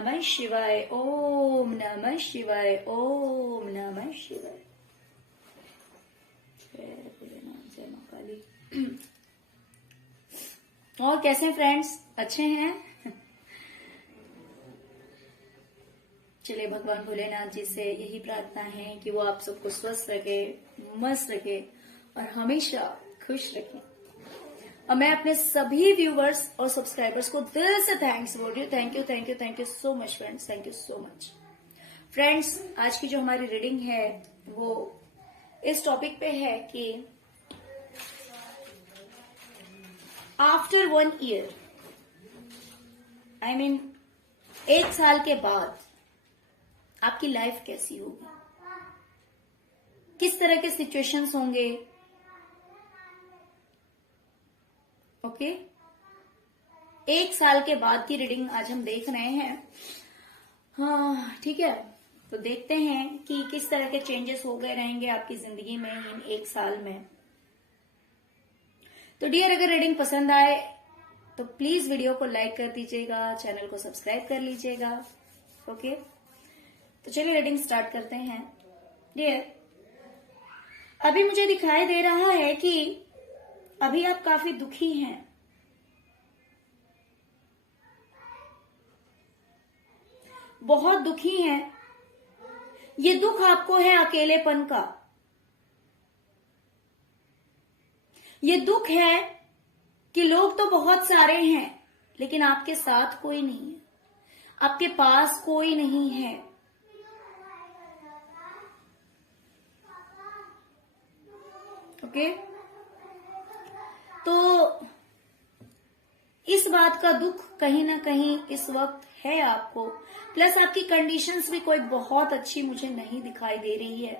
नमः शिवाय, ओम नमः शिवाय, ओम नमः शिवाय। जय भोलेनाथ, जय मां काली। और कैसे हैं फ्रेंड्स, अच्छे हैं? चलिए भगवान भोलेनाथ जी से यही प्रार्थना है कि वो आप सबको स्वस्थ रखे, मस्त रखे और हमेशा खुश रखे। और मैं अपने सभी व्यूवर्स और सब्सक्राइबर्स को दिल से थैंक्स बोल रही हूँ। Thank you, thank you, thank you so much friends, thank you so much. Friends, आज की जो हमारी रीडिंग है वो इस टॉपिक पे है कि आफ्टर 1 ईयर, आई मीन 1 साल के बाद आपकी लाइफ कैसी होगी, किस तरह के सिचुएशंस होंगे। ओके, 1 साल के बाद की रीडिंग आज हम देख रहे हैं। हाँ ठीक है, तो देखते हैं कि किस तरह के चेंजेस हो गए रहेंगे आपकी जिंदगी में इन 1 साल में। तो डियर, अगर रीडिंग पसंद आए तो प्लीज वीडियो को लाइक कर दीजिएगा, चैनल को सब्सक्राइब कर लीजिएगा। ओके, तो चलिए रीडिंग स्टार्ट करते हैं। डियर, अभी मुझे दिखाई दे रहा है कि अभी आप काफी दुखी हैं। बहुत दुखी हैं। ये दुख आपको है अकेलेपन का। ये दुख है कि लोग तो बहुत सारे हैं लेकिन आपके साथ कोई नहीं है, आपके पास कोई नहीं है। ओके, तो इस बात का दुख कहीं ना कहीं इस वक्त है आपको। प्लस आपकी कंडीशंस भी कोई बहुत अच्छी मुझे नहीं दिखाई दे रही है।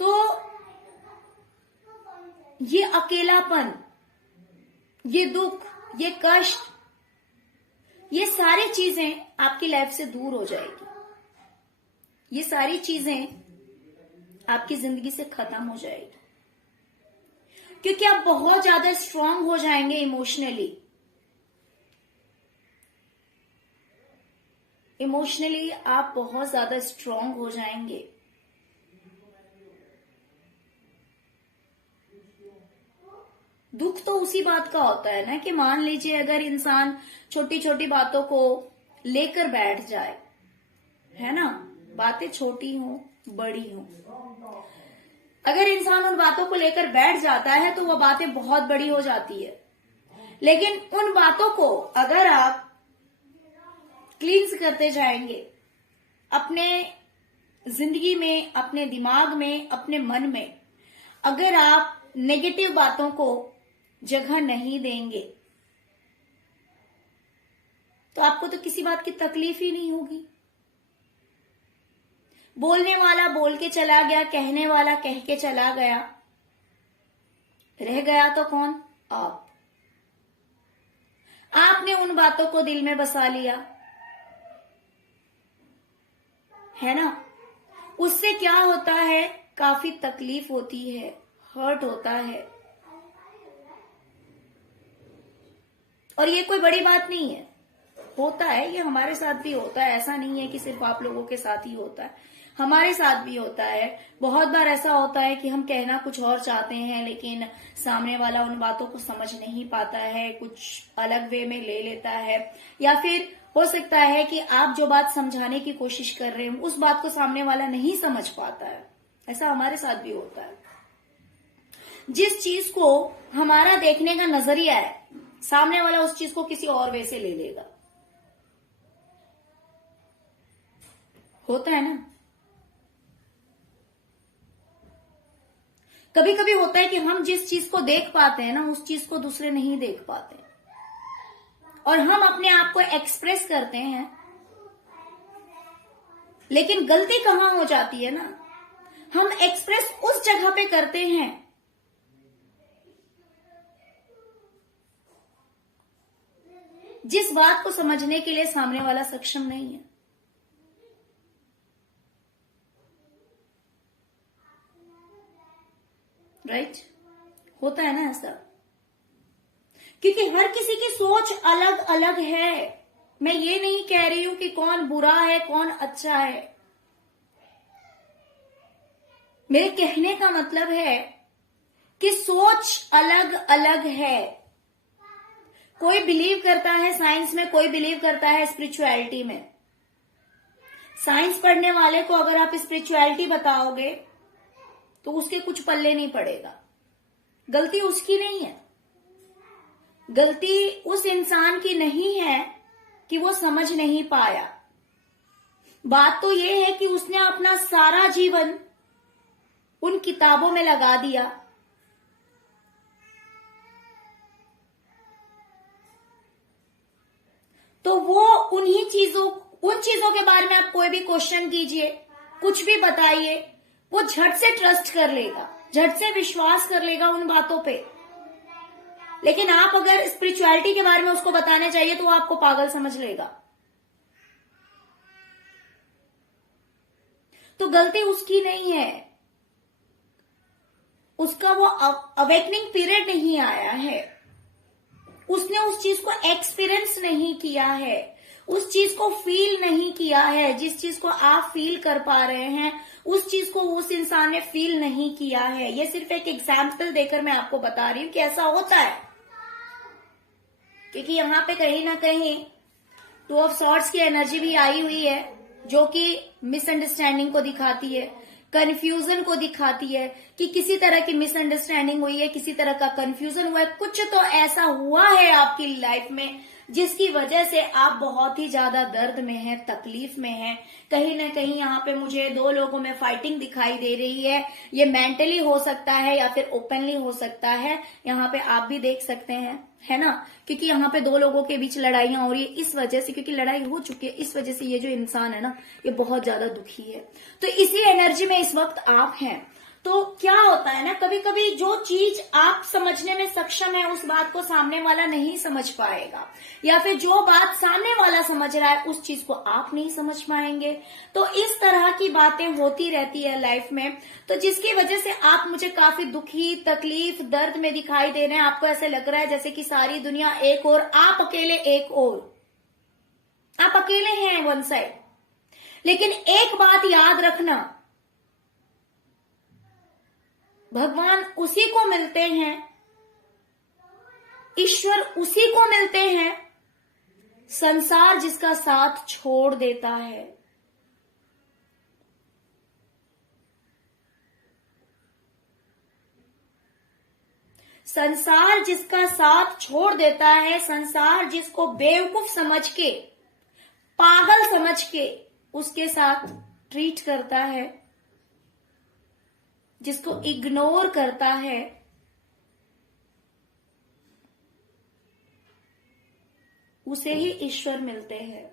तो ये अकेलापन, ये दुख, ये कष्ट, ये सारी चीजें आपकी लाइफ से दूर हो जाएगी। ये सारी चीजें आपकी जिंदगी से खत्म हो जाएगी, क्योंकि आप बहुत ज्यादा स्ट्रांग हो जाएंगे इमोशनली। इमोशनली आप बहुत ज्यादा स्ट्रांग हो जाएंगे। दुख तो उसी बात का होता है ना कि मान लीजिए अगर इंसान छोटी छोटी बातों को लेकर बैठ जाए, है ना, बातें छोटी हो बड़ी हो, अगर इंसान उन बातों को लेकर बैठ जाता है तो वो बातें बहुत बड़ी हो जाती है। लेकिन उन बातों को अगर आप क्लींस करते जाएंगे अपने जिंदगी में, अपने दिमाग में, अपने मन में, अगर आप नेगेटिव बातों को जगह नहीं देंगे तो आपको तो किसी बात की तकलीफ ही नहीं होगी। बोलने वाला बोल के चला गया, कहने वाला कह के चला गया, रह गया तो कौन? आप। आपने उन बातों को दिल में बसा लिया, है ना। उससे क्या होता है, काफी तकलीफ होती है, हर्ट होता है। और ये कोई बड़ी बात नहीं है, होता है, ये हमारे साथ भी होता है। ऐसा नहीं है कि सिर्फ आप लोगों के साथ ही होता है, हमारे साथ भी होता है। बहुत बार ऐसा होता है कि हम कहना कुछ और चाहते हैं लेकिन सामने वाला उन बातों को समझ नहीं पाता है, कुछ अलग वे में ले लेता है। या फिर हो सकता है कि आप जो बात समझाने की कोशिश कर रहे हो उस बात को सामने वाला नहीं समझ पाता है। ऐसा हमारे साथ भी होता है। जिस चीज को हमारा देखने का नजरिया है, सामने वाला उस चीज को किसी और वे से ले लेगा। होता है ना। कभी कभी होता है कि हम जिस चीज को देख पाते हैं ना, उस चीज को दूसरे नहीं देख पाते, और हम अपने आप को एक्सप्रेस करते हैं। लेकिन गलती कहां हो जाती है ना, हम एक्सप्रेस उस जगह पे करते हैं जिस बात को समझने के लिए सामने वाला सक्षम नहीं है। राइट, होता है ना ऐसा। क्योंकि हर किसी की सोच अलग अलग है। मैं ये नहीं कह रही हूं कि कौन बुरा है कौन अच्छा है। मेरे कहने का मतलब है कि सोच अलग अलग है। कोई बिलीव करता है साइंस में, कोई बिलीव करता है स्पिरिचुअलिटी में। साइंस पढ़ने वाले को अगर आप स्पिरिचुअलिटी बताओगे तो उसके कुछ पल्ले नहीं पड़ेगा। गलती उसकी नहीं है, गलती उस इंसान की नहीं है कि वो समझ नहीं पाया। बात तो ये है कि उसने अपना सारा जीवन उन किताबों में लगा दिया, तो वो उन चीजों के बारे में आप कोई भी क्वेश्चन कीजिए, कुछ भी बताइए, वो झट से ट्रस्ट कर लेगा, झट से विश्वास कर लेगा उन बातों पे। लेकिन आप अगर स्पिरिचुअलिटी के बारे में उसको बताने चाहिए तो वो आपको पागल समझ लेगा। तो गलती उसकी नहीं है, उसका वो अवेकनिंग पीरियड नहीं आया है, उसने उस चीज को एक्सपीरियंस नहीं किया है, उस चीज को फील नहीं किया है। जिस चीज को आप फील कर पा रहे हैं उस चीज को उस इंसान ने फील नहीं किया है। ये सिर्फ एक एग्जाम्पल देकर मैं आपको बता रही हूं कि ऐसा होता है, क्योंकि यहाँ पे कहीं ना कहीं 2 ऑफ सॉर्ड्स की एनर्जी भी आई हुई है, जो कि मिसअंडरस्टैंडिंग को दिखाती है, कंफ्यूजन को दिखाती है कि किसी तरह की मिसअंडरस्टैंडिंग हुई है, किसी तरह का कंफ्यूजन हुआ है, कुछ तो ऐसा हुआ है आपकी लाइफ में जिसकी वजह से आप बहुत ही ज्यादा दर्द में हैं, तकलीफ में हैं। कहीं ना कहीं यहाँ पे मुझे 2 लोगों में फाइटिंग दिखाई दे रही है। ये मेंटली हो सकता है या फिर ओपनली हो सकता है, यहाँ पे आप भी देख सकते हैं, है ना। क्योंकि यहाँ पे 2 लोगों के बीच लड़ाइयां हो रही है इस वजह से, क्योंकि लड़ाई हो चुकी है, इस वजह से ये जो इंसान है ना ये बहुत ज्यादा दुखी है। तो इसी एनर्जी में इस वक्त आप हैं। तो क्या होता है ना, कभी कभी जो चीज आप समझने में सक्षम है उस बात को सामने वाला नहीं समझ पाएगा, या फिर जो बात सामने वाला समझ रहा है उस चीज को आप नहीं समझ पाएंगे। तो इस तरह की बातें होती रहती है लाइफ में, तो जिसकी वजह से आप मुझे काफी दुखी, तकलीफ, दर्द में दिखाई दे रहे हैं। आपको ऐसे लग रहा है जैसे कि सारी दुनिया एक और, आप अकेले एक और, आप अकेले हैं वन साइड। लेकिन एक बात याद रखना, भगवान उसी को मिलते हैं, ईश्वर उसी को मिलते हैं, संसार जिसका साथ छोड़ देता है। संसार जिसका साथ छोड़ देता है, संसार जिसको बेवकूफ समझ के, पागल समझ के उसके साथ ट्रीट करता है, जिसको इग्नोर करता है, उसे ही ईश्वर मिलते हैं।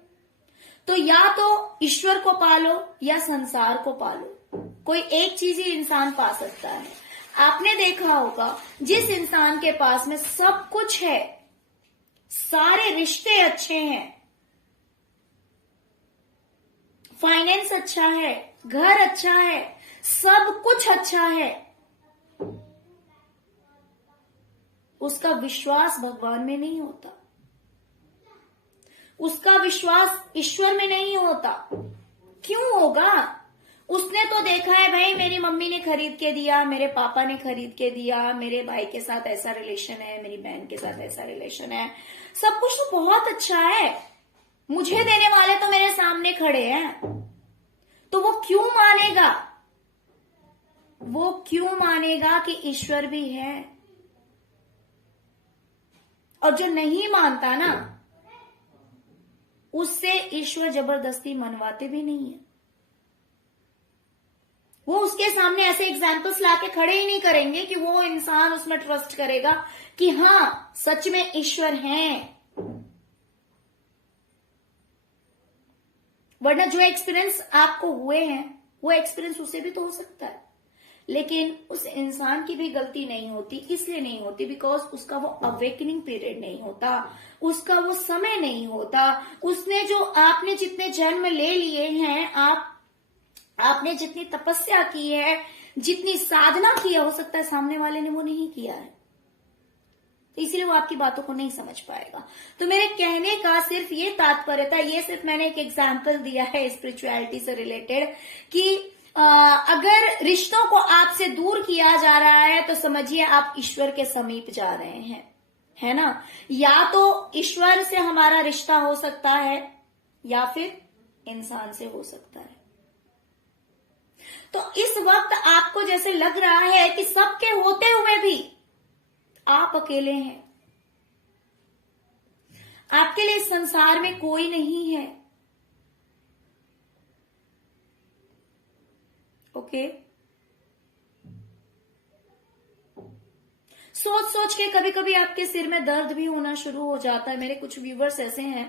तो या तो ईश्वर को पालो या संसार को पालो, कोई एक चीज ही इंसान पा सकता है। आपने देखा होगा जिस इंसान के पास में सब कुछ है, सारे रिश्ते अच्छे हैं, फाइनेंस अच्छा है, घर अच्छा है, सब कुछ अच्छा है, उसका विश्वास भगवान में नहीं होता, उसका विश्वास ईश्वर में नहीं होता। क्यों होगा? उसने तो देखा है भाई मेरी मम्मी ने खरीद के दिया, मेरे पापा ने खरीद के दिया, मेरे भाई के साथ ऐसा रिलेशन है, मेरी बहन के साथ ऐसा रिलेशन है, सब कुछ तो बहुत अच्छा है, मुझे देने वाले तो मेरे सामने खड़े हैं। तो वो क्यों मानेगा? वो क्यों मानेगा कि ईश्वर भी है? और जो नहीं मानता ना, उससे ईश्वर जबरदस्ती मनवाते भी नहीं है। वो उसके सामने ऐसे एग्जाम्पल्स लाके खड़े ही नहीं करेंगे कि वो इंसान उसमें ट्रस्ट करेगा कि हाँ सच में ईश्वर हैं। वरना जो एक्सपीरियंस आपको हुए हैं वो एक्सपीरियंस उसे भी तो हो सकता है, लेकिन उस इंसान की भी गलती नहीं होती। इसलिए नहीं होती बिकॉज उसका वो अवेकनिंग पीरियड नहीं होता, उसका वो समय नहीं होता। उसने जो आपने जितने जन्म ले लिए हैं, आपने जितनी तपस्या की है, जितनी साधना की है, हो सकता है सामने वाले ने वो नहीं किया है। तो इसलिए वो आपकी बातों को नहीं समझ पाएगा। तो मेरे कहने का सिर्फ ये तात्पर्य था, ये सिर्फ मैंने एक एग्जाम्पल दिया है स्पिरिचुअलिटी से रिलेटेड कि अगर रिश्तों को आपसे दूर किया जा रहा है तो समझिए आप ईश्वर के समीप जा रहे हैं, है ना। या तो ईश्वर से हमारा रिश्ता हो सकता है या फिर इंसान से हो सकता है। तो इस वक्त आपको जैसे लग रहा है कि सबके होते हुए भी आप अकेले हैं, आपके लिए इस संसार में कोई नहीं है। ओके, सोच सोच के कभी कभी आपके सिर में दर्द भी होना शुरू हो जाता है। मेरे कुछ व्यूवर्स ऐसे हैं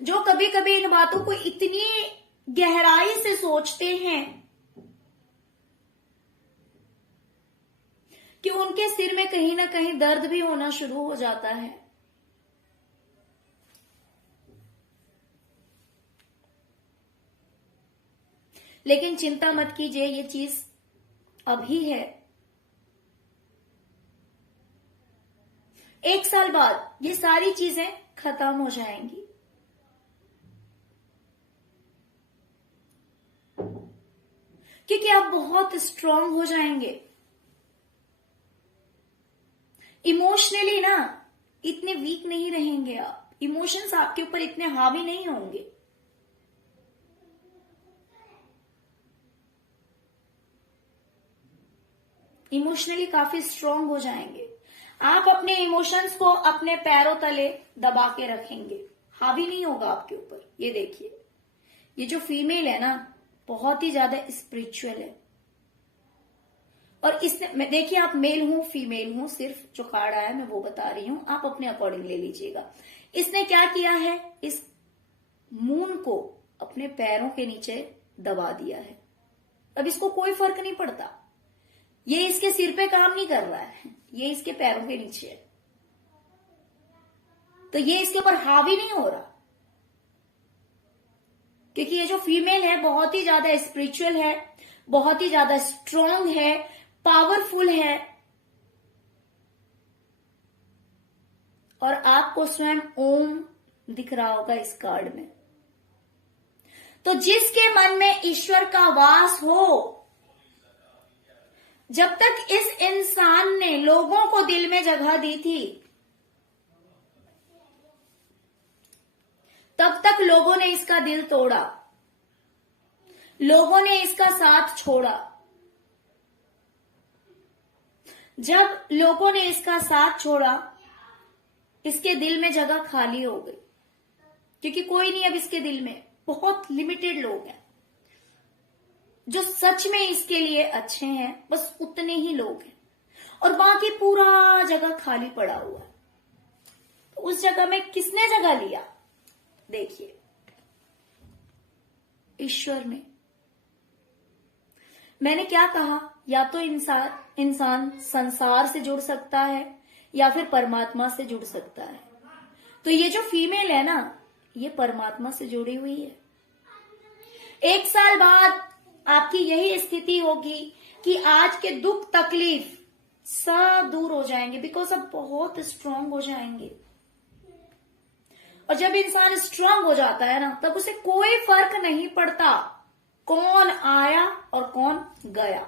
जो कभी कभी इन बातों को इतनी गहराई से सोचते हैं कि उनके सिर में कहीं ना कहीं दर्द भी होना शुरू हो जाता है। लेकिन चिंता मत कीजिए, ये चीज अभी है। 1 साल बाद ये सारी चीजें खत्म हो जाएंगी। क्योंकि आप बहुत स्ट्रांग हो जाएंगे इमोशनली ना, इतने वीक नहीं रहेंगे आप। इमोशंस आपके ऊपर इतने हावी नहीं होंगे। इमोशनली काफी स्ट्रांग हो जाएंगे। आप अपने इमोशंस को अपने पैरों तले दबा के रखेंगे, हावी नहीं होगा आपके ऊपर। ये देखिए, ये जो फीमेल है ना बहुत ही ज्यादा स्पिरिचुअल है। और इसने देखिए, आप मेल हूं फीमेल हूं, सिर्फ जो कार्ड आया मैं वो बता रही हूं, आप अपने अकॉर्डिंग ले लीजिएगा। इसने क्या किया है, इस मून को अपने पैरों के नीचे दबा दिया है। अब इसको कोई फर्क नहीं पड़ता, ये इसके सिर पे काम नहीं कर रहा है, ये इसके पैरों के नीचे है, तो ये इसके ऊपर हावी नहीं हो रहा। क्योंकि ये जो फीमेल है बहुत ही ज्यादा स्पिरिचुअल है, बहुत ही ज्यादा स्ट्रांग है, पावरफुल है। और आपको स्वयं ओम दिख रहा होगा इस कार्ड में। तो जिसके मन में ईश्वर का वास हो, जब तक इस इंसान ने लोगों को दिल में जगह दी थी तब तक लोगों ने इसका दिल तोड़ा, लोगों ने इसका साथ छोड़ा। जब लोगों ने इसका साथ छोड़ा, इसके दिल में जगह खाली हो गई। क्योंकि कोई नहीं अब इसके दिल में, बहुत लिमिटेड लोग हैं जो सच में इसके लिए अच्छे हैं, बस उतने ही लोग हैं, और बाकी पूरा जगह खाली पड़ा हुआ है। तो उस जगह में किसने जगह लिया? देखिए, ईश्वर ने। मैंने क्या कहा, या तो इंसान संसार से जुड़ सकता है या फिर परमात्मा से जुड़ सकता है। तो ये जो फीमेल है ना, ये परमात्मा से जुड़ी हुई है। 1 साल बाद आपकी यही स्थिति होगी कि आज के दुख तकलीफ सब दूर हो जाएंगे, बिकॉज आप बहुत स्ट्रांग हो जाएंगे। और जब इंसान स्ट्रांग हो जाता है ना, तब उसे कोई फर्क नहीं पड़ता कौन आया और कौन गया।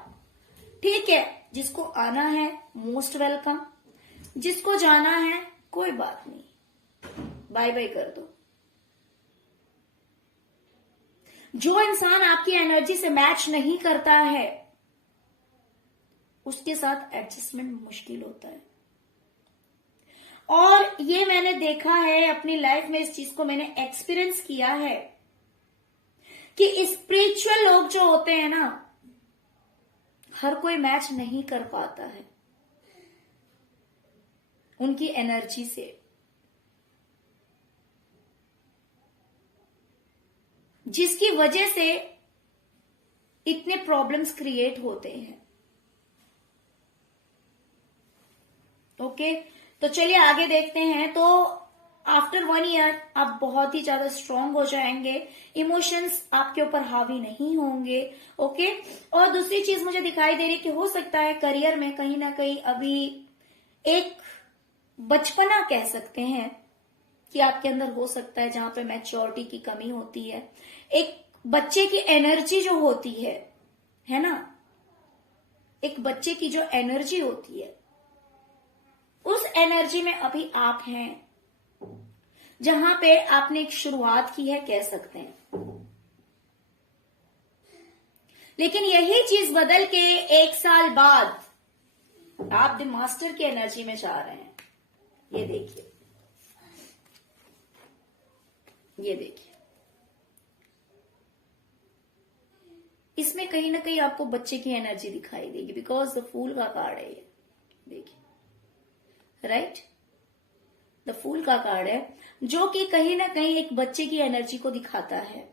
ठीक है, जिसको आना है मोस्ट वेलकम, जिसको जाना है कोई बात नहीं, बाय बाय कर दो। जो इंसान आपकी एनर्जी से मैच नहीं करता है उसके साथ एडजस्टमेंट मुश्किल होता है। और ये मैंने देखा है अपनी लाइफ में, इस चीज को मैंने एक्सपीरियंस किया है कि स्पिरिचुअल लोग जो होते हैं ना, हर कोई मैच नहीं कर पाता है उनकी एनर्जी से। जिसकी वजह से इतने प्रॉब्लम्स क्रिएट होते हैं। ओके, तो चलिए आगे देखते हैं। तो आफ्टर 1 ईयर आप बहुत ही ज्यादा स्ट्रांग हो जाएंगे, इमोशंस आपके ऊपर हावी नहीं होंगे। ओके, और दूसरी चीज मुझे दिखाई दे रही कि हो सकता है करियर में कहीं ना कहीं अभी एक बचपना कह सकते हैं कि आपके अंदर हो सकता है, जहां पे मैच्योरिटी की कमी होती है। एक बच्चे की एनर्जी जो होती है ना, एक बच्चे की जो एनर्जी होती है, उस एनर्जी में अभी आप हैं, जहां पे आपने एक शुरुआत की है कह सकते हैं। लेकिन यही चीज बदल के 1 साल बाद आप द मास्टर की एनर्जी में जा रहे हैं। ये देखिए, ये देखिए, इसमें कहीं ना कहीं आपको बच्चे की एनर्जी दिखाई देगी, बिकॉज द फूल का कार्ड है ये। देखिए, राइट, द फूल का कार्ड है, जो कि कहीं ना कहीं एक बच्चे की एनर्जी को दिखाता है।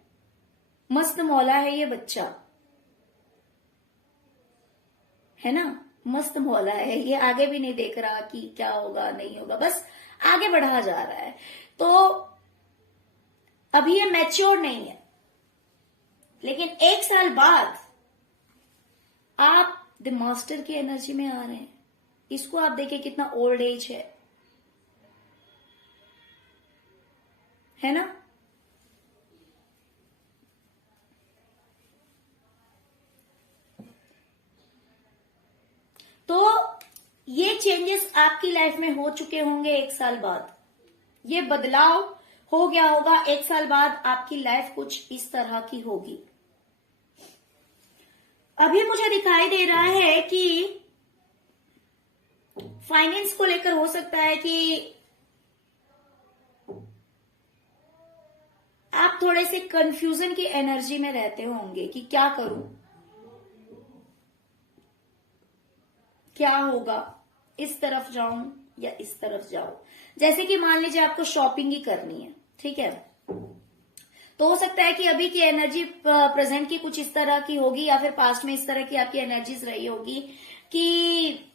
मस्त मौला है ये बच्चा, है ना, मस्त मौला है ये। आगे भी नहीं देख रहा कि क्या होगा नहीं होगा, बस आगे बढ़ा जा रहा है। तो अभी ये मैच्योर नहीं है, लेकिन 1 साल बाद आप द मास्टर की एनर्जी में आ रहे हैं। इसको आप देखिए कितना ओल्ड एज है ना। तो ये चेंजेस आपकी लाइफ में हो चुके होंगे 1 साल बाद। ये बदलाव हो गया होगा 1 साल बाद, आपकी लाइफ कुछ इस तरह की होगी। अभी मुझे दिखाई दे रहा है कि फाइनेंस को लेकर हो सकता है कि आप थोड़े से कंफ्यूजन की एनर्जी में रहते होंगे कि क्या करूं, क्या होगा, इस तरफ जाऊं या इस तरफ जाऊं। जैसे कि मान लीजिए आपको शॉपिंग ही करनी है, ठीक है, तो हो सकता है कि अभी की एनर्जी प्रेजेंट की कुछ इस तरह की होगी, या फिर पास्ट में इस तरह की आपकी एनर्जीज रही होगी कि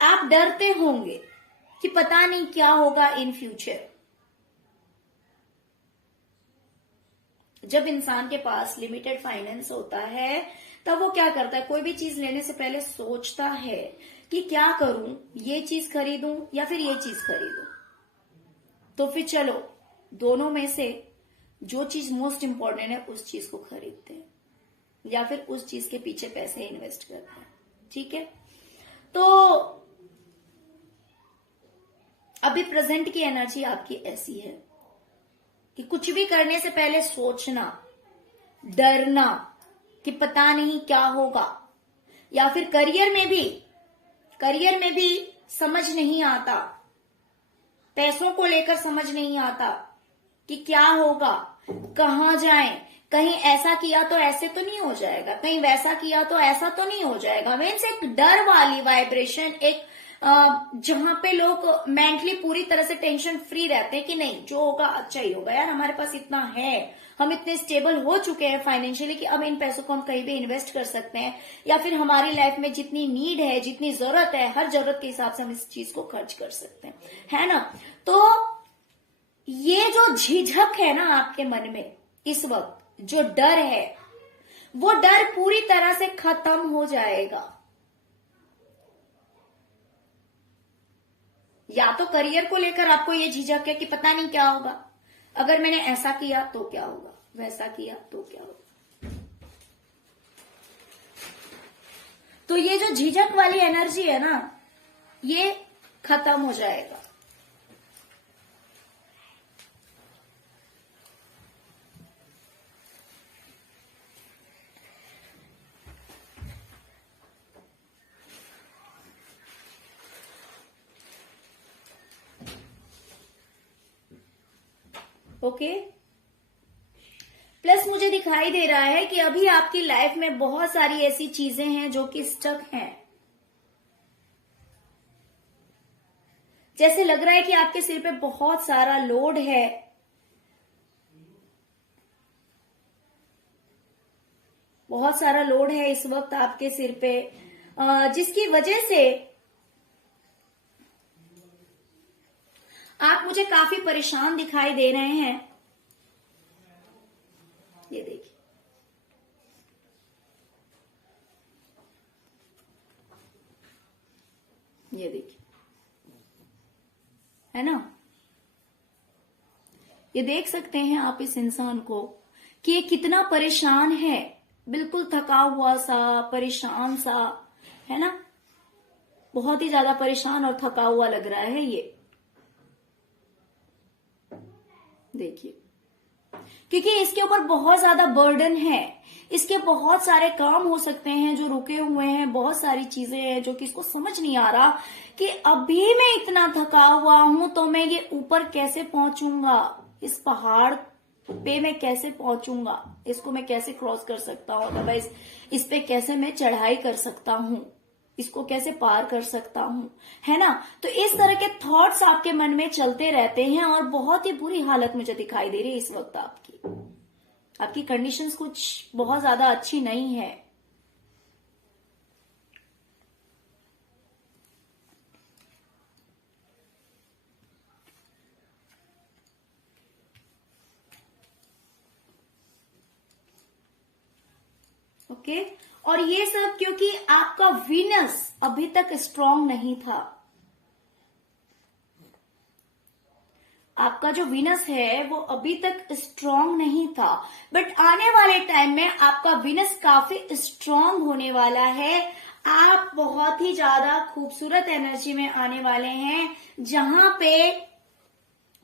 आप डरते होंगे कि पता नहीं क्या होगा इन फ्यूचर। जब इंसान के पास लिमिटेड फाइनेंस होता है, तब वो क्या करता है, कोई भी चीज लेने से पहले सोचता है कि क्या करूं, ये चीज खरीदूं या फिर ये चीज खरीदूं। तो फिर चलो दोनों में से जो चीज मोस्ट इंपॉर्टेंट है उस चीज को खरीदते हैं, या फिर उस चीज के पीछे पैसे इन्वेस्ट करते हैं, ठीक है। तो अभी प्रेजेंट की एनर्जी आपकी ऐसी है कि कुछ भी करने से पहले सोचना, डरना कि पता नहीं क्या होगा, या फिर करियर में भी समझ नहीं आता, पैसों को लेकर समझ नहीं आता कि क्या होगा, कहां जाएं, कहीं ऐसा किया तो ऐसे तो नहीं हो जाएगा, कहीं वैसा किया तो ऐसा तो नहीं हो जाएगा। मीन्स एक डर वाली वाइब्रेशन, एक जहां पे लोग मेंटली पूरी तरह से टेंशन फ्री रहते हैं कि नहीं जो होगा अच्छा ही होगा, यार हमारे पास इतना है, हम इतने स्टेबल हो चुके हैं फाइनेंशियली कि अब इन पैसों को हम कहीं भी इन्वेस्ट कर सकते हैं, या फिर हमारी लाइफ में जितनी नीड है, जितनी जरूरत है, हर जरूरत के हिसाब से हम इस चीज को खर्च कर सकते हैं, है ना। तो ये जो झिझक है ना आपके मन में इस वक्त, जो डर है, वो डर पूरी तरह से खत्म हो जाएगा। या तो करियर को लेकर आपको ये झिझक है कि पता नहीं क्या होगा, अगर मैंने ऐसा किया तो क्या होगा, वैसा किया तो क्या होगा। तो ये जो झिझक वाली एनर्जी है ना, ये खत्म हो जाएगा। ओके, प्लस मुझे दिखाई दे रहा है कि अभी आपकी लाइफ में बहुत सारी ऐसी चीजें हैं जो कि स्टक हैं। जैसे लग रहा है कि आपके सिर पे बहुत सारा लोड है, बहुत सारा लोड है इस वक्त आपके सिर पे, जिसकी वजह से आप मुझे काफी परेशान दिखाई दे रहे हैं। ये देखिए, ये देखिए, है ना, ये देख सकते हैं आप इस इंसान को कि ये कितना परेशान है, बिल्कुल थका हुआ सा, परेशान सा, है ना, बहुत ही ज्यादा परेशान और थका हुआ लग रहा है ये। देखिए, क्योंकि इसके ऊपर बहुत ज्यादा बर्डन है, इसके बहुत सारे काम हो सकते हैं जो रुके हुए हैं, बहुत सारी चीजें हैं जो कि इसको समझ नहीं आ रहा कि अभी मैं इतना थका हुआ हूं तो मैं ये ऊपर कैसे पहुंचूंगा, इस पहाड़ पे मैं कैसे पहुंचूंगा, इसको मैं कैसे क्रॉस कर सकता हूं, अदरवाइज इस पे कैसे मैं चढ़ाई कर सकता हूं, इसको कैसे पार कर सकता हूं, है ना। तो इस तरह के थॉट्स आपके मन में चलते रहते हैं और बहुत ही बुरी हालत मुझे दिखाई दे रही है इस वक्त आपकी कंडीशंस कुछ बहुत ज्यादा अच्छी नहीं है। ओके, और ये सब क्योंकि आपका वीनस अभी तक स्ट्रांग नहीं था। आपका जो वीनस है वो अभी तक स्ट्रांग नहीं था, बट आने वाले टाइम में आपका वीनस काफी स्ट्रांग होने वाला है। आप बहुत ही ज्यादा खूबसूरत एनर्जी में आने वाले हैं, जहां पे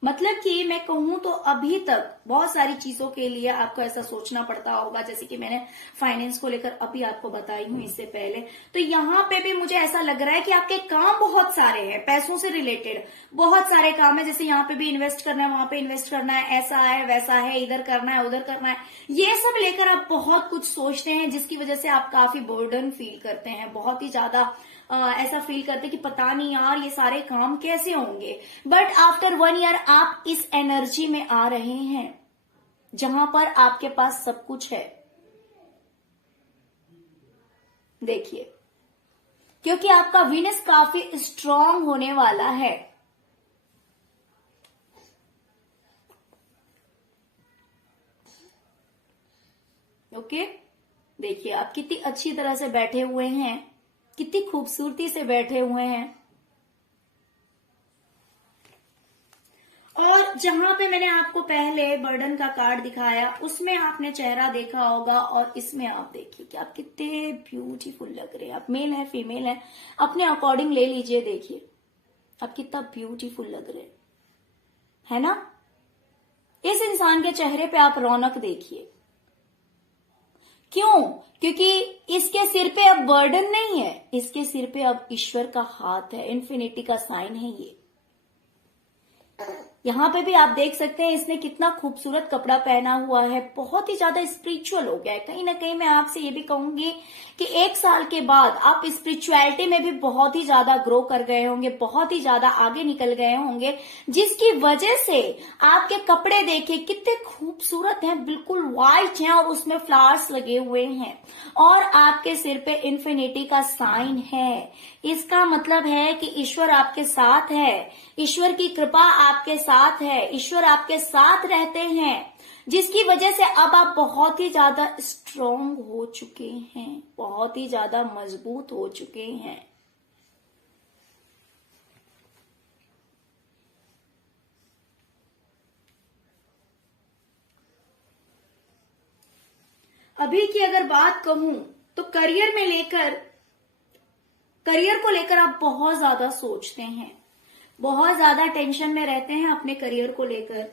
मतलब कि मैं कहूं तो अभी तक बहुत सारी चीजों के लिए आपको ऐसा सोचना पड़ता होगा, जैसे कि मैंने फाइनेंस को लेकर अभी आपको बताई हूं इससे पहले। तो यहाँ पे भी मुझे ऐसा लग रहा है कि आपके काम बहुत सारे हैं, पैसों से रिलेटेड बहुत सारे काम है, जैसे यहाँ पे भी इन्वेस्ट करना है, वहां पे इन्वेस्ट करना है, ऐसा है वैसा है, इधर करना है उधर करना है, ये सब लेकर आप बहुत कुछ सोचते हैं, जिसकी वजह से आप काफी बर्डन फील करते हैं, बहुत ही ज्यादा ऐसा फील करते कि पता नहीं यार ये सारे काम कैसे होंगे। बट आफ्टर 1 ईयर आप इस एनर्जी में आ रहे हैं जहां पर आपके पास सब कुछ है। देखिए, क्योंकि आपका वीनस काफी स्ट्रांग होने वाला है। ओके, देखिए आप कितनी अच्छी तरह से बैठे हुए हैं, कितनी खूबसूरती से बैठे हुए हैं। और जहां पे मैंने आपको पहले बर्डन का कार्ड दिखाया उसमें आपने चेहरा देखा होगा, और इसमें आप देखिए कि आप कितने ब्यूटीफुल लग रहे हैं। आप मेल है फीमेल है अपने अकॉर्डिंग ले लीजिए, देखिए आप कितना ब्यूटीफुल लग रहे हैं, है ना। इस इंसान के चेहरे पे आप रौनक देखिए। क्यों? क्योंकि इसके सिर पे अब बर्डन नहीं है, इसके सिर पे अब ईश्वर का हाथ है, इन्फिनिटी का साइन है ये। यहाँ पे भी आप देख सकते हैं इसने कितना खूबसूरत कपड़ा पहना हुआ है, बहुत ही ज्यादा स्पिरिचुअल हो गया है। कहीं ना कहीं मैं आपसे ये भी कहूंगी कि 1 साल के बाद आप स्पिरिचुअलिटी में भी बहुत ही ज्यादा ग्रो कर गए होंगे, बहुत ही ज्यादा आगे निकल गए होंगे, जिसकी वजह से आपके कपड़े देखिए कितने खूबसूरत हैं, बिल्कुल व्हाइट हैं और उसमें फ्लावर्स लगे हुए हैं, और आपके सिर पे इन्फिनिटी का साइन है। इसका मतलब है कि ईश्वर आपके साथ है, ईश्वर की कृपा आपके साथ है, ईश्वर आपके साथ रहते हैं, जिसकी वजह से अब आप बहुत ही ज्यादा स्ट्रांग हो चुके हैं, बहुत ही ज्यादा मजबूत हो चुके हैं। अभी की अगर बात कहूं तो करियर को लेकर आप बहुत ज्यादा सोचते हैं, बहुत ज्यादा टेंशन में रहते हैं अपने करियर को लेकर।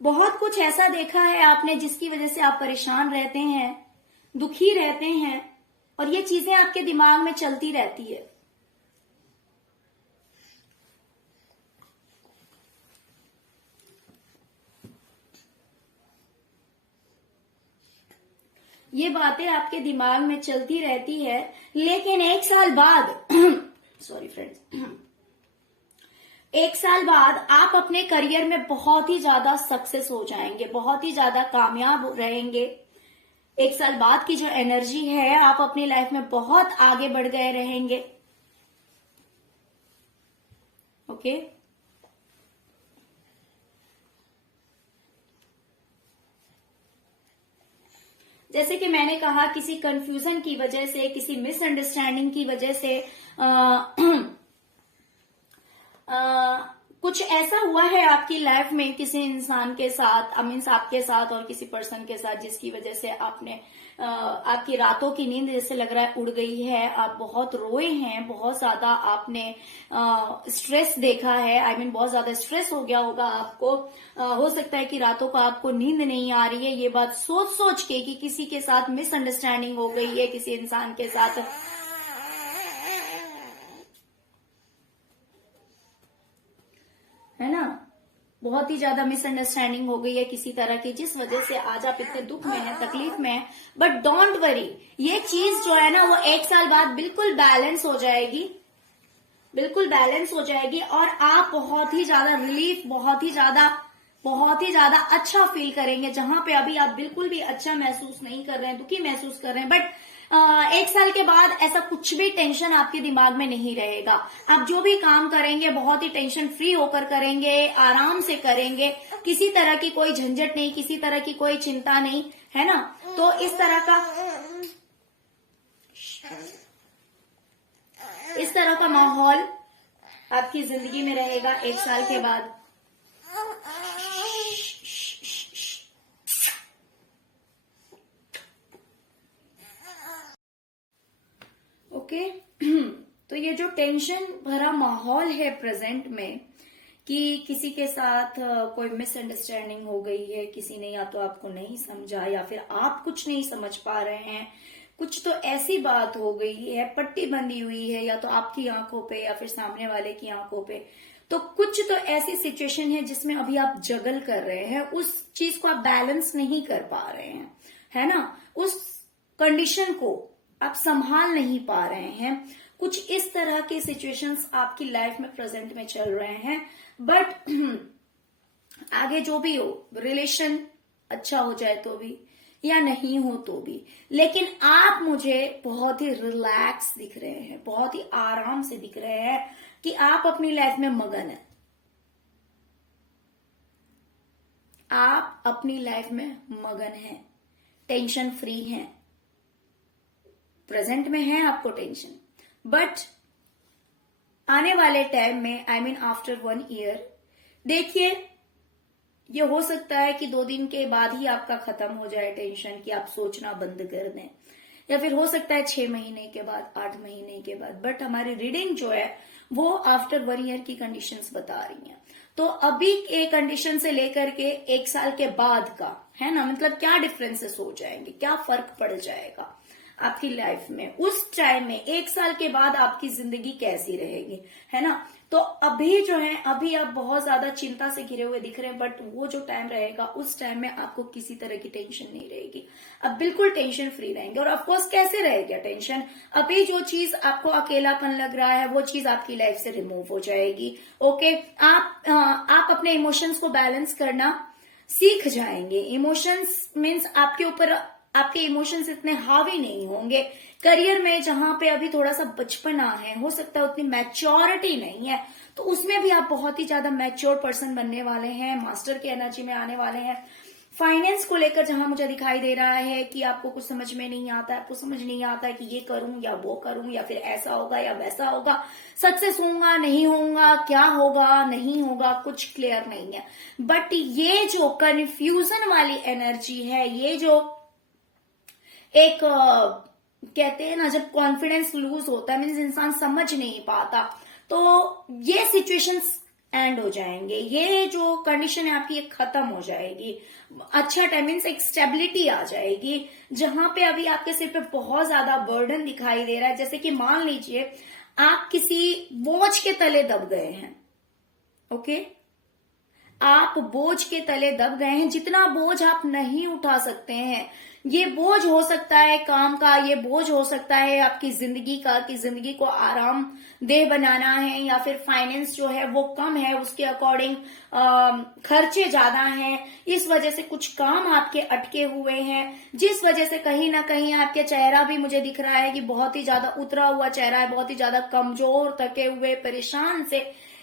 बहुत कुछ ऐसा देखा है आपने जिसकी वजह से आप परेशान रहते हैं, दुखी रहते हैं, और ये चीजें आपके दिमाग में चलती रहती है। ये बातें आपके दिमाग में चलती रहती है, लेकिन 1 साल बाद सॉरी फ्रेंड्स, 1 साल बाद आप अपने करियर में बहुत ही ज्यादा सक्सेस हो जाएंगे, बहुत ही ज्यादा कामयाब रहेंगे। 1 साल बाद की जो एनर्जी है, आप अपनी लाइफ में बहुत आगे बढ़ गए रहेंगे। ओके, जैसे कि मैंने कहा, किसी कंफ्यूजन की वजह से, किसी मिसअंडरस्टैंडिंग की वजह से कुछ ऐसा हुआ है आपकी लाइफ में किसी इंसान के साथ, मीन्स आपके साथ और किसी पर्सन के साथ, जिसकी वजह से आपने आपकी रातों की नींद जैसे लग रहा है उड़ गई है, आप बहुत रोए हैं, बहुत ज्यादा आपने स्ट्रेस देखा है, बहुत ज्यादा स्ट्रेस हो गया होगा आपको। हो सकता है कि रातों को आपको नींद नहीं आ रही है, ये बात सोच सोच के कि किसी के साथ मिसअंडरस्टैंडिंग हो गई है, किसी इंसान के साथ, है ना, बहुत ही ज्यादा मिसअंडरस्टैंडिंग हो गई है किसी तरह की, जिस वजह से आज आप इतने दुख में हैं, तकलीफ में हैं। बट डोंट वरी, ये चीज जो है ना वो 1 साल बाद बिल्कुल बैलेंस हो जाएगी, बिल्कुल बैलेंस हो जाएगी, और आप बहुत ही ज्यादा रिलीफ, बहुत ही ज्यादा अच्छा फील करेंगे। जहां पे अभी आप बिल्कुल भी अच्छा महसूस नहीं कर रहे हैं, दुखी महसूस कर रहे हैं, बट 1 साल के बाद ऐसा कुछ भी टेंशन आपके दिमाग में नहीं रहेगा। आप जो भी काम करेंगे बहुत ही टेंशन फ्री होकर करेंगे, आराम से करेंगे, किसी तरह की कोई झंझट नहीं, किसी तरह की कोई चिंता नहीं, है ना। तो इस तरह का माहौल आपकी जिंदगी में रहेगा 1 साल के बाद। ओके तो ये जो टेंशन भरा माहौल है प्रेजेंट में, कि किसी के साथ कोई मिसअंडरस्टैंडिंग हो गई है, किसी ने या तो आपको नहीं समझा या फिर आप कुछ नहीं समझ पा रहे हैं, कुछ तो ऐसी बात हो गई है, पट्टी बंधी हुई है या तो आपकी आंखों पे या फिर सामने वाले की आंखों पे, तो कुछ तो ऐसी सिचुएशन है जिसमें अभी आप जगल कर रहे हैं, उस चीज को आप बैलेंस नहीं कर पा रहे हैं, है ना, उस कंडीशन को आप संभाल नहीं पा रहे हैं। कुछ इस तरह के सिचुएशंस आपकी लाइफ में प्रेजेंट में चल रहे हैं। बट आगे जो भी हो, रिलेशन अच्छा हो जाए तो भी या नहीं हो तो भी, लेकिन आप मुझे बहुत ही रिलैक्स दिख रहे हैं, बहुत ही आराम से दिख रहे हैं कि आप अपनी लाइफ में मगन हैं, आप अपनी लाइफ में मगन हैं, टेंशन फ्री हैं। प्रेजेंट में है आपको टेंशन, बट आने वाले टाइम में आफ्टर 1 ईयर, देखिए ये हो सकता है कि 2 दिन के बाद ही आपका खत्म हो जाए टेंशन, कि आप सोचना बंद कर दें, या फिर हो सकता है 6 महीने के बाद, 8 महीने के बाद। बट हमारी रीडिंग जो है वो आफ्टर 1 ईयर की कंडीशंस बता रही हैं। तो अभी के कंडीशन से लेकर के 1 साल के बाद का, है ना, मतलब क्या डिफरेंसेस हो जाएंगे, क्या फर्क पड़ जाएगा आपकी लाइफ में, उस टाइम में 1 साल के बाद आपकी जिंदगी कैसी रहेगी, है ना। तो अभी जो है, अभी आप बहुत ज्यादा चिंता से घिरे हुए दिख रहे हैं, बट वो जो टाइम रहेगा उस टाइम में आपको किसी तरह की टेंशन नहीं रहेगी, अब बिल्कुल टेंशन फ्री रहेंगे। और ऑफकोर्स कैसे रहेगा टेंशन, अभी जो चीज आपको अकेलापन लग रहा है वो चीज आपकी लाइफ से रिमूव हो जाएगी। ओके, आप अपने इमोशंस को बैलेंस करना सीख जाएंगे। इमोशंस मीन्स आपके ऊपर आपके इमोशंस इतने हावी नहीं होंगे। करियर में जहां पे अभी थोड़ा सा बचपना है, हो सकता है उतनी मैच्योरिटी नहीं है, तो उसमें भी आप बहुत ही ज्यादा मैच्योर पर्सन बनने वाले हैं, मास्टर की एनर्जी में आने वाले हैं। फाइनेंस को लेकर जहां मुझे दिखाई दे रहा है कि आपको कुछ समझ में नहीं आता है, आपको समझ नहीं आता है कि ये करूं या वो करूं, या फिर ऐसा होगा या वैसा होगा, सक्सेस होगा नहीं होगा, क्या होगा नहीं होगा, कुछ क्लियर नहीं है। बट ये जो कंफ्यूजन वाली एनर्जी है, ये जो एक कहते हैं ना, जब कॉन्फिडेंस लूज होता है, मीन्स इंसान समझ नहीं पाता, तो ये सिचुएशंस एंड हो जाएंगे, ये जो कंडीशन है आपकी ये खत्म हो जाएगी। अच्छा टाइम मीन्स एक स्टेबिलिटी आ जाएगी, जहां पे अभी आपके सिर पे बहुत ज्यादा बर्डन दिखाई दे रहा है। जैसे कि मान लीजिए आप किसी बोझ के तले दब गए हैं, ओके, आप बोझ के तले दब गए हैं, जितना बोझ आप नहीं उठा सकते हैं। ये बोझ हो सकता है काम का, ये बोझ हो सकता है आपकी जिंदगी का, कि जिंदगी को आरामदेह बनाना है, या फिर फाइनेंस जो है वो कम है, उसके अकॉर्डिंग खर्चे ज्यादा हैं, इस वजह से कुछ काम आपके अटके हुए हैं, जिस वजह से कहीं ना कहीं आपके चेहरा भी मुझे दिख रहा है कि बहुत ही ज्यादा उतरा हुआ चेहरा है, बहुत ही ज्यादा कमजोर, थके हुए, परेशान से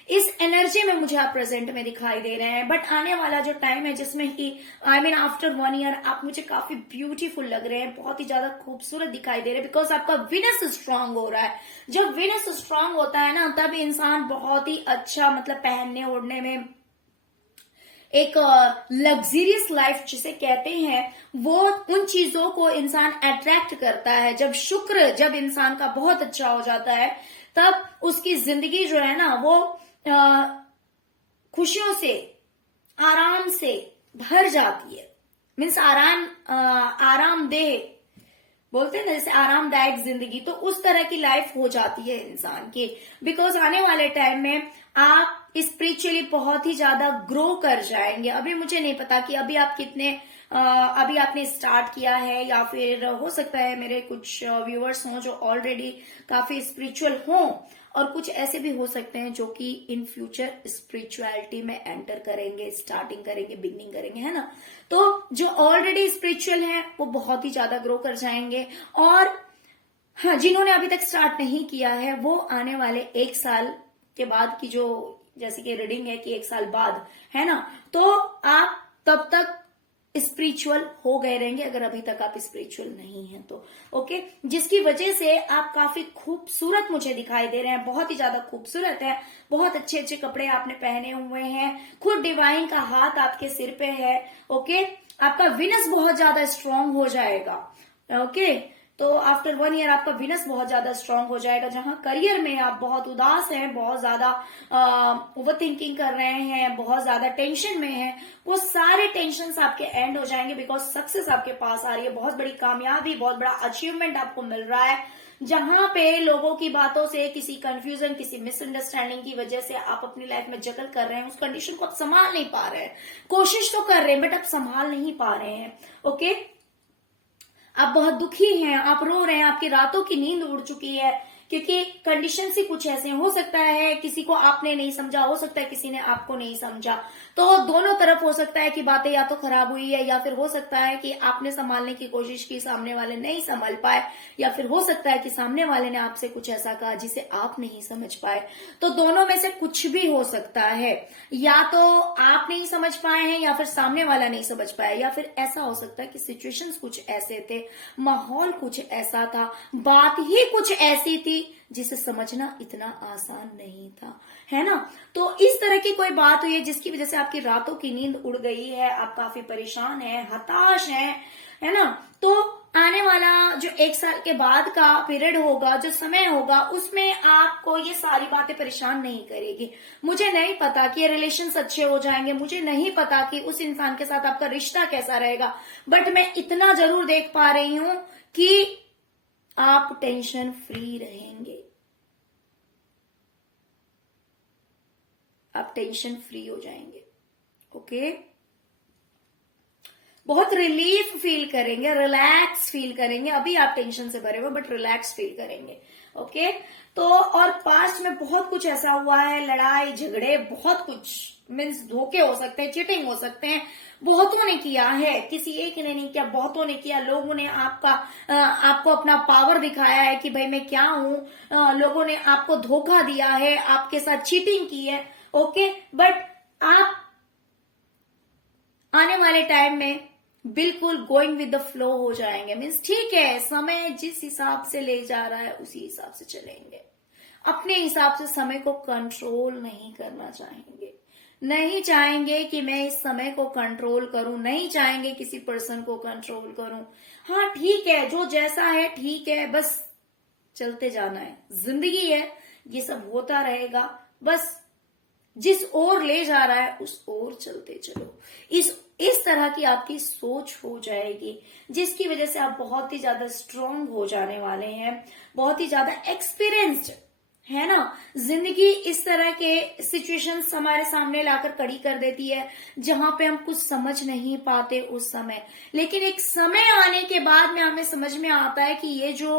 इस एनर्जी में मुझे आप प्रेजेंट में दिखाई दे रहे हैं। बट आने वाला जो टाइम है जिसमें कि आफ्टर 1 ईयर आप मुझे काफी ब्यूटीफुल लग रहे हैं, बहुत ही ज्यादा खूबसूरत दिखाई दे रहे हैं, बिकॉज आपका विनस स्ट्रांग हो रहा है। जब विनस स्ट्रांग होता है ना, तब इंसान बहुत ही अच्छा, मतलब पहनने ओढ़ने में एक लग्जरियस लाइफ जिसे कहते हैं, वो उन चीजों को इंसान अट्रैक्ट करता है। जब शुक्र जब इंसान का बहुत अच्छा हो जाता है, तब उसकी जिंदगी जो है ना, वो खुशियों से, आराम से भर जाती है। मीन्स आरामदेह बोलते हैं ना, जैसे आरामदायक जिंदगी, तो उस तरह की लाइफ हो जाती है इंसान की। बिकॉज आने वाले टाइम में आप स्पिरिचुअली बहुत ही ज्यादा ग्रो कर जाएंगे। अभी मुझे नहीं पता कि अभी आप कितने अभी आपने स्टार्ट किया है, या फिर हो सकता है मेरे कुछ व्यूअर्स हों जो ऑलरेडी काफी स्पिरिचुअल हों, और कुछ ऐसे भी हो सकते हैं जो कि इन फ्यूचर स्पिरिचुअलिटी में एंटर करेंगे, स्टार्टिंग करेंगे, बिगनिंग करेंगे, है ना। तो जो ऑलरेडी स्पिरिचुअल हैं वो बहुत ही ज्यादा ग्रो कर जाएंगे, और हाँ, जिन्होंने अभी तक स्टार्ट नहीं किया है वो आने वाले 1 साल के बाद की जो, जैसे कि रीडिंग है कि 1 साल बाद, है ना, तो आप तब तक स्पिरिचुअल हो गए रहेंगे, अगर अभी तक आप स्पिरिचुअल नहीं हैं तो। ओके, जिसकी वजह से आप काफी खूबसूरत मुझे दिखाई दे रहे हैं, बहुत ही ज्यादा खूबसूरत है। बहुत अच्छे अच्छे कपड़े आपने पहने हुए हैं, खुद डिवाइन का हाथ आपके सिर पे है। ओके, आपका विनस बहुत ज्यादा स्ट्रांग हो जाएगा। ओके, तो आफ्टर 1 ईयर आपका विनस बहुत ज्यादा स्ट्रांग हो जाएगा। जहां करियर में आप बहुत उदास हैं, बहुत ज्यादा ओवर थिंकिंग कर रहे हैं, बहुत ज्यादा टेंशन में हैं, वो सारे टेंशन आपके एंड हो जाएंगे, बिकॉज सक्सेस आपके पास आ रही है। बहुत बड़ी कामयाबी, बहुत बड़ा अचीवमेंट आपको मिल रहा है। जहां पे लोगों की बातों से, किसी कंफ्यूजन, किसी मिसअंडरस्टैंडिंग की वजह से आप अपनी लाइफ में जगल कर रहे हैं, उस कंडीशन को आप संभाल नहीं पा रहे हैं। कोशिश तो कर रहे हैं बट आप संभाल नहीं पा रहे हैं। ओके, आप बहुत दुखी हैं, आप रो रहे हैं, आपकी रातों की नींद उड़ चुकी है, क्योंकि कंडीशन ही कुछ ऐसे हो सकता है किसी को आपने नहीं समझा, हो सकता है किसी ने आपको नहीं समझा। तो दोनों तरफ हो सकता है कि बातें या तो खराब हुई है, या फिर हो सकता है कि आपने संभालने की कोशिश की, सामने वाले नहीं संभाल पाए, या फिर हो सकता है कि सामने वाले ने आपसे कुछ ऐसा कहा जिसे आप नहीं समझ पाए। तो दोनों में से कुछ भी हो सकता है, या तो आप नहीं समझ पाए हैं, या फिर सामने वाला नहीं समझ पाया, या फिर ऐसा हो सकता है कि सिचुएशंस कुछ ऐसे थे, माहौल कुछ ऐसा था, बात ही कुछ ऐसी थी जिसे समझना इतना आसान नहीं था, है ना। तो इस तरह की कोई बात हुई है जिसकी वजह से आपकी रातों की नींद उड़ गई है, आप काफी परेशान हैं, हताश हैं, है ना। तो आने वाला जो 1 साल के बाद का पीरियड होगा, जो समय होगा, उसमें आपको ये सारी बातें परेशान नहीं करेगी। मुझे नहीं पता कि ये रिलेशंस अच्छे हो जाएंगे, मुझे नहीं पता कि उस इंसान के साथ आपका रिश्ता कैसा रहेगा, बट मैं इतना जरूर देख पा रही हूं कि आप टेंशन फ्री रहेंगे, आप टेंशन फ्री हो जाएंगे। ओके, बहुत रिलीफ फील करेंगे, रिलैक्स फील करेंगे। अभी आप टेंशन से भरे हुए बट रिलैक्स फील करेंगे। ओके, तो और पास्ट में बहुत कुछ ऐसा हुआ है, लड़ाई झगड़े, बहुत कुछ, मीन्स धोखे हो सकते हैं, चीटिंग हो सकते हैं, बहुतों ने किया है, किसी एक ने नहीं किया, बहुतों ने किया। लोगों ने आपको अपना पावर दिखाया है कि भाई मैं क्या हूं, लोगों ने आपको धोखा दिया है, आपके साथ चीटिंग की है। ओके, बट आप आने वाले टाइम में बिल्कुल गोइंग विद द फ्लो हो जाएंगे। मीन्स ठीक है, समय जिस हिसाब से ले जा रहा है उसी हिसाब से चलेंगे। अपने हिसाब से समय को कंट्रोल नहीं करना चाहेंगे, नहीं चाहेंगे कि मैं इस समय को कंट्रोल करूं, नहीं चाहेंगे किसी पर्सन को कंट्रोल करूं। हाँ ठीक है, जो जैसा है ठीक है, बस चलते जाना है, जिंदगी है, ये सब होता रहेगा, बस जिस ओर ले जा रहा है उस ओर चलते चलो। इस तरह की आपकी सोच हो जाएगी, जिसकी वजह से आप बहुत ही ज्यादा स्ट्रांग हो जाने वाले हैं, बहुत ही ज्यादा एक्सपीरियंस्ड, है ना। जिंदगी इस तरह के सिचुएशंस हमारे सामने लाकर खड़ी कर देती है जहां पे हम कुछ समझ नहीं पाते उस समय, लेकिन एक समय आने के बाद में हमें समझ में आता है कि ये जो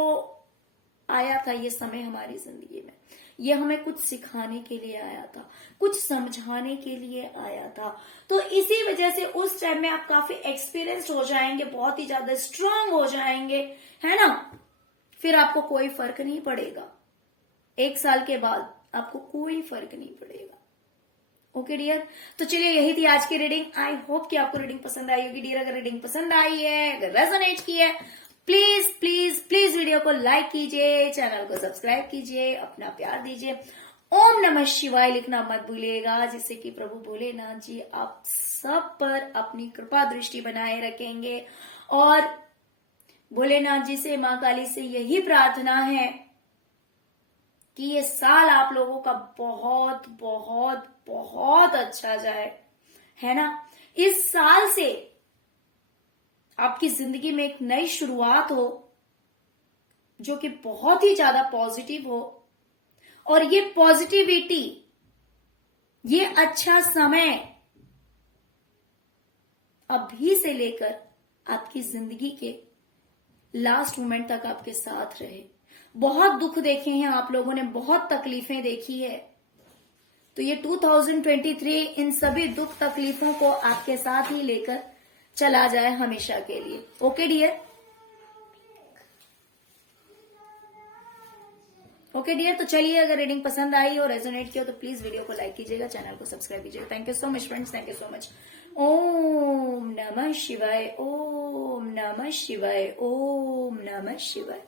आया था, ये समय हमारी जिंदगी में, ये हमें कुछ सिखाने के लिए आया था, कुछ समझाने के लिए आया था। तो इसी वजह से उस टाइम में आप काफी एक्सपीरियंस्ड हो जाएंगे, बहुत ही ज्यादा स्ट्रांग हो जाएंगे, है ना। फिर आपको कोई फर्क नहीं पड़ेगा। 1 साल के बाद आपको कोई फर्क नहीं पड़ेगा। ओके डियर, तो चलिए यही थी आज की रीडिंग। आई होप कि आपको रीडिंग पसंद आई होगी डियर। अगर रीडिंग पसंद आई है, अगर रेजोनेट की है, प्लीज प्लीज प्लीज वीडियो को लाइक कीजिए, चैनल को सब्सक्राइब कीजिए, अपना प्यार दीजिए। ओम नमः शिवाय लिखना मत भूलिएगा, जिससे कि प्रभु भोलेनाथ जी आप सब पर अपनी कृपा दृष्टि बनाए रखेंगे। और भोलेनाथ जी से, मां काली से यही प्रार्थना है कि ये साल आप लोगों का बहुत बहुत बहुत अच्छा जाए, है ना। इस साल से आपकी जिंदगी में एक नई शुरुआत हो, जो कि बहुत ही ज्यादा पॉजिटिव हो। और ये पॉजिटिविटी, ये अच्छा समय अभी से लेकर आपकी जिंदगी के लास्ट मोमेंट तक आपके साथ रहे। बहुत दुख देखे हैं आप लोगों ने, बहुत तकलीफें देखी है, तो ये 2023 इन सभी दुख तकलीफों को आपके साथ ही लेकर चला जाए हमेशा के लिए। ओके डियर, ओके डियर, तो चलिए अगर रीडिंग पसंद आई और रेजोनेट किया तो प्लीज वीडियो को लाइक कीजिएगा, चैनल को सब्सक्राइब कीजिएगा। Thank you so much friends, thank you so much. ओम नमः शिवाय, ओम नमः शिवाय, ओम नमः शिवाय।